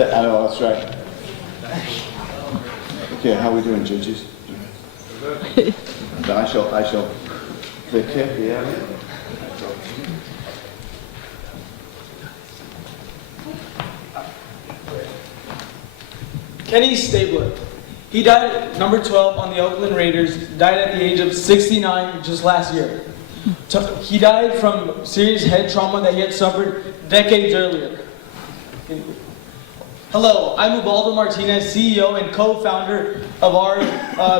I know, that's right. Okay, how are we doing, judges? I shall vacate the area. Kenny Stabler. He died at number 12 on the Oakland Raiders, died at the age of 69 just last year. He died from serious head trauma that he had suffered decades earlier. Hello, I'm Ubaldo Martinez, CEO and co-founder of our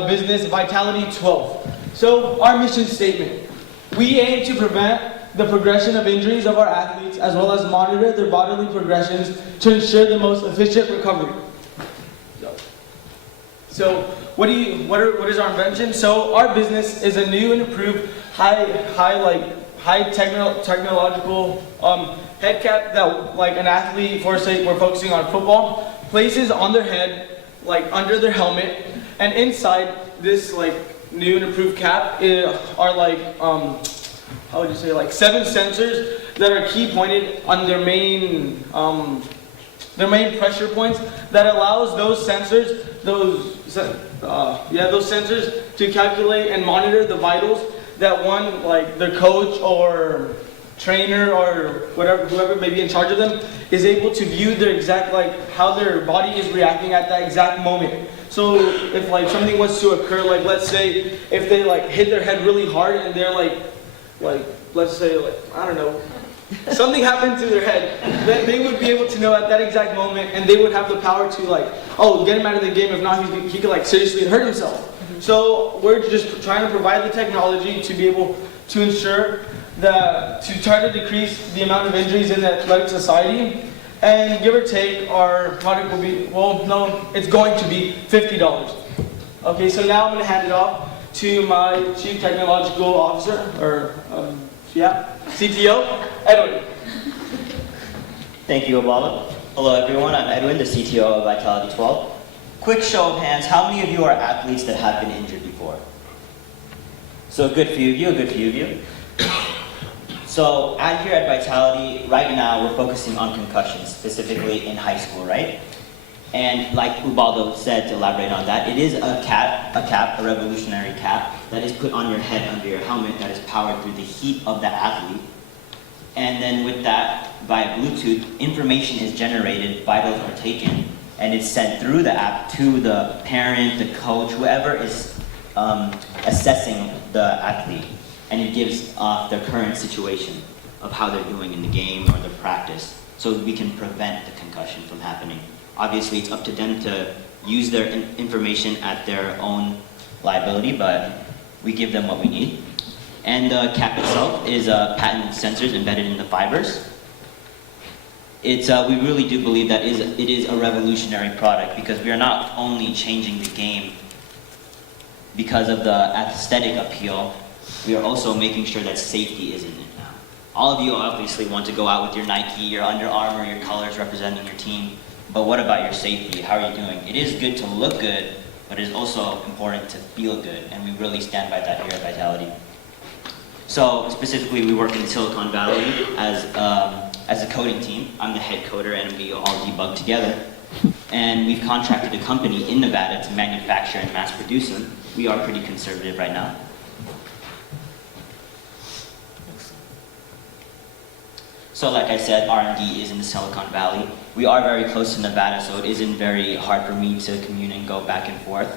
business, Vitality 12. So, our mission statement. We aim to prevent the progression of injuries of our athletes as well as monitor their bodily progressions to ensure the most efficient recovery. So, what is our invention? So, our business is a new and improved high technological head cap that, like an athlete, for say we're focusing on football, places on their head, like under their helmet, and inside this like new and improved cap are like how would you say, like 7 sensors that are key pointed on their main pressure points that allows those sensors to calculate and monitor the vitals that one, like the coach or trainer or whoever may be in charge of them, is able to view their exact, like how their body is reacting at that exact moment. So if like something was to occur, like let's say if they like hit their head really hard and they're like let's say like, I don't know, something happened to their head, then they would be able to know at that exact moment, and they would have the power to like, oh, get him out of the game. If not, he could like seriously hurt himself. So we're just trying to provide the technology to be able to ensure that, to try to decrease the amount of injuries in the athletic society, and give or take, our product will be, well, no, it's going to be $50. Okay, so now I'm going to hand it off to my Chief Technological Officer, or CTO, Edwin. Thank you, Ubaldo. Hello everyone, I'm Edwin, the CTO of Vitality 12. Quick show of hands, how many of you are athletes that have been injured before? So a good few of you, So here at Vitality, right now we're focusing on concussions, specifically in high school, right? And like Ubaldo said, to elaborate on that, it is a revolutionary cap that is put on your head under your helmet that is powered through the heat of the athlete. And then with that, via Bluetooth, information is generated, vitals are taken, and it's sent through the app to the parent, the coach, whoever is assessing the athlete. And it gives their current situation of how they're doing in the game or the practice, so we can prevent the concussion from happening. Obviously, it's up to them to use their information at their own liability, but we give them what we need. And the cap itself is patented sensors embedded in the fibers. We really do believe that it is a revolutionary product, because we are not only changing the game because of the aesthetic appeal, we are also making sure that safety is in it now. All of you obviously want to go out with your Nike, your Under Armour, your colors representing your team, but what about your safety? How are you doing? It is good to look good, but it is also important to feel good, and we really stand by that here at Vitality. So specifically, we work in Silicon Valley as a coding team. I'm the head coder, and we all debug together. And we've contracted a company in Nevada to manufacture and mass produce them. We are pretty conservative right now. So like I said, R&D is in the Silicon Valley. We are very close to Nevada, so it isn't very hard for me to commute and go back and forth.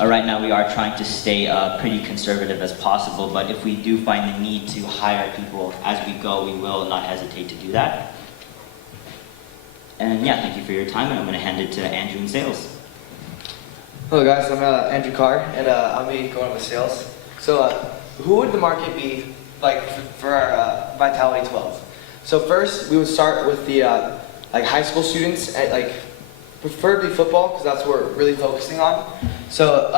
Right now we are trying to stay pretty conservative as possible, but if we do find the need to hire people as we go, we will not hesitate to do that. And yeah, thank you for your time, and I'm going to hand it to Andrew in sales. Hello guys, I'm Andrew Carr, and I'll be going with sales. So who would the market be like for our Vitality 12? So first, we would start with the like high school students, at, like preferably football, because that's what we're really focusing on. So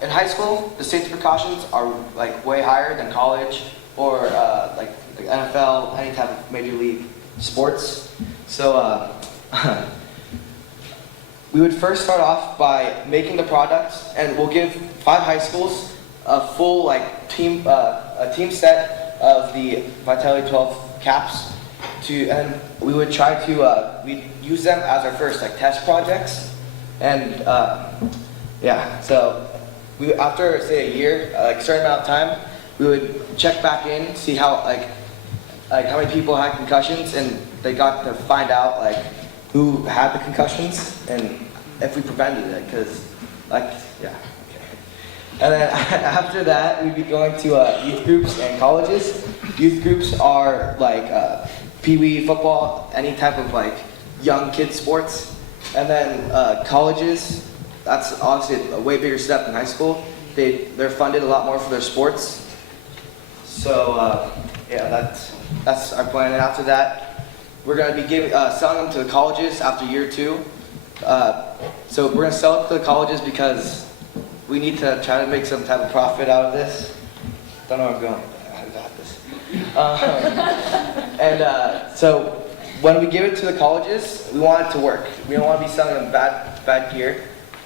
in high school, the safety precautions are like way higher than college or like NFL, any type of major league sports. So we would first start off by making the product, and we'll give 5 high schools a full like team set of the Vitality 12 caps and we would try to we'd use them as our first like test projects, and yeah. So we after say a year, like a certain amount of time, we would check back in, see how like how many people had concussions, and they got to find out like who had the concussions and if we prevented it, because like yeah. And then after that, we'd be going to youth groups and colleges. Youth groups are like pee-wee football, any type of like young kid sports. And then colleges, that's obviously a way bigger step than high school. They're funded a lot more for their sports. So yeah, that's our plan. And after that, we're going to be selling them to the colleges after year 2. So we're going to sell it to the colleges because we need to try to make some type of profit out of this. Don't know where I'm going. I got this. And so when we give it to the colleges, we want it to work. We don't want to be selling them bad gear.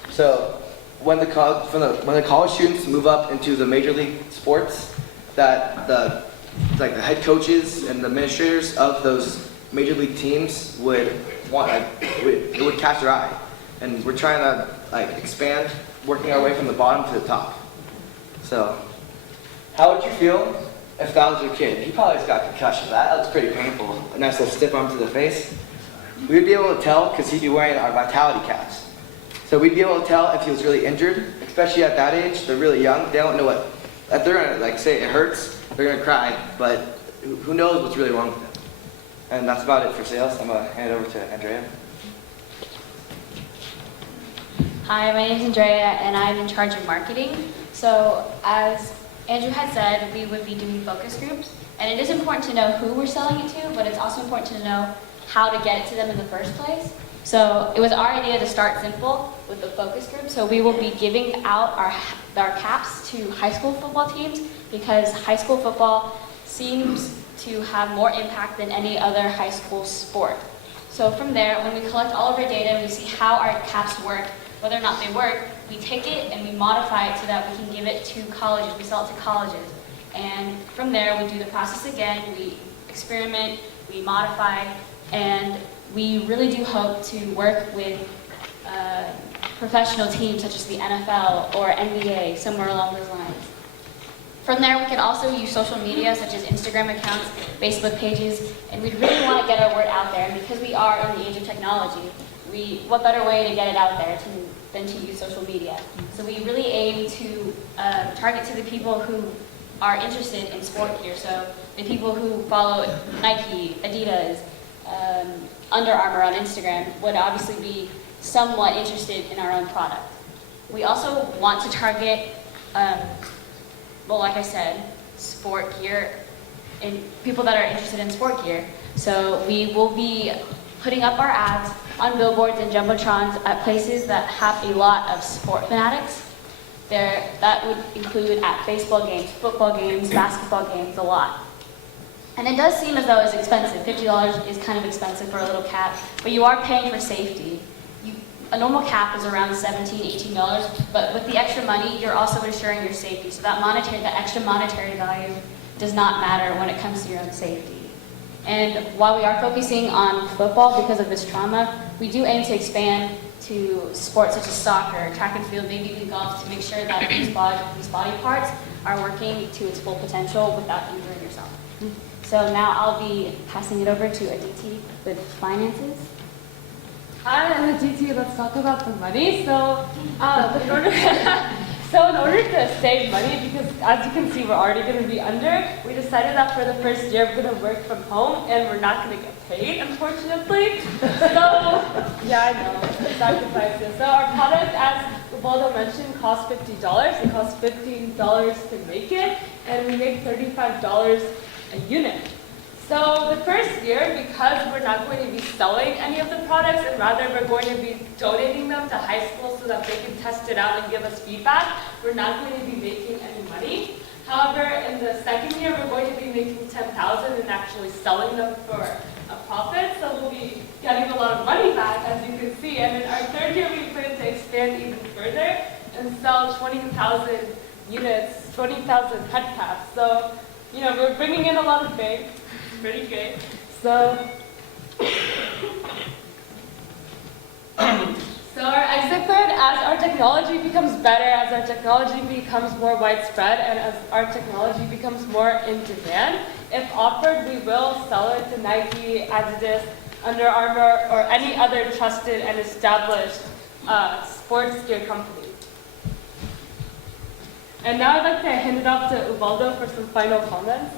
So when the college students move up into the major league sports, that the head coaches and the administrators of those major league teams would it would catch their eye. And we're trying to like expand, working our way from the bottom to the top. So, how would you feel if that was your kid? He probably just got concussion. That was pretty painful. A nice little stiff arm to the face. We'd be able to tell because he'd be wearing our vitality caps. So we'd be able to tell if he was really injured, especially at that age. They're really young. They don't know what. If they're gonna like say it hurts, they're gonna cry. But who knows what's really wrong with them? And that's about it for sales. I'm gonna hand it over to Andrea. Hi, my name is Andrea, and I'm in charge of marketing. So, as Andrew had said, we would be doing focus groups, and it is important to know who we're selling it to, but it's also important to know how to get it to them in the first place. So, it was our idea to start simple with the focus group. So, we will be giving out our caps to high school football teams because high school football seems to have more impact than any other high school sport. So, from there, when we collect all of our data and we see how our caps work, whether or not they work, we take it and we modify it so that we can give it to colleges. We sell it to colleges. And from there, we do the process again. We experiment, we modify, and we really do hope to work with professional teams such as the NFL or NBA, somewhere along those lines. From there, we can also use social media such as Instagram accounts, Facebook pages, and we really want to get our word out there. And because we are in the age of technology, what better way to get it out there than to use social media? So we really aim to target to the people who are interested in sport gear. So the people who follow Nike, Adidas, Under Armour on Instagram would obviously be somewhat interested in our own product. We also want to target, well, like I said, sport gear and people that are interested in sport gear. So we will be putting up our ads on billboards and jumbotrons at places that have a lot of sport fanatics. That would include at baseball games, football games, basketball games, a lot. And it does seem as though it's expensive. $50 is kind of expensive for a little cap, but you are paying for safety. A normal cap is around $17, $18, but with the extra money, you're also ensuring your safety. So that extra monetary value does not matter when it comes to your own safety. And while we are focusing on football because of this trauma, we do aim to expand to sports such as soccer, track and field, maybe even golf, to make sure that these body parts are working to its full potential without injuring yourself. So now I'll be passing it over to Aditi with finances. Hi, I'm Aditi. Let's talk about the money. So, in order to save money, because as you can see, we're already going to be under, we decided that for the first year, we're going to work from home, and we're not going to get paid, unfortunately. So, yeah, I know, sacrifices. So our product, as Ubaldo mentioned, costs $50. It costs $15 to make it, and we make $35 a unit. So the first year, because we're not going to be selling any of the products, and rather we're going to be donating them to high school so that they can test it out and give us feedback, we're not going to be making any money. However, in the second year, we're going to be making $10,000 and actually selling them for a profit. So we'll be getting a lot of money back, as you can see. And in our third year, we plan to expand even further and sell 20,000 units, 20,000 head caps. So, we're bringing in a lot of bank. Pretty great. So our exit plan, as our technology becomes better, as our technology becomes more widespread, and as our technology becomes more in demand, if offered, we will sell it to Nike, Adidas, Under Armour, or any other trusted and established sports gear company. And now I'd like to hand it off to Ubaldo for some final comments.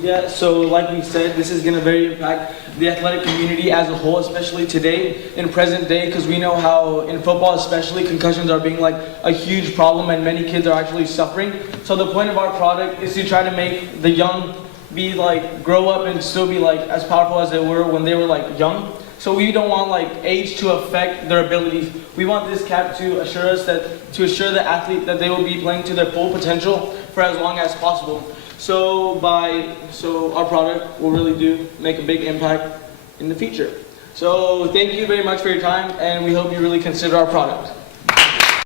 Yeah, so like we said, this is going to very impact the athletic community as a whole, especially today, in present day, because we know how in football especially, concussions are being like a huge problem and many kids are actually suffering. So the point of our product is to try to make the young be like, grow up and still be like as powerful as they were when they were like young. So we don't want like age to affect their abilities. We want this cap to assure us that, to assure the athlete that they will be playing to their full potential for as long as possible. So our product will really do make a big impact in the future. So thank you very much for your time, and we hope you really consider our product.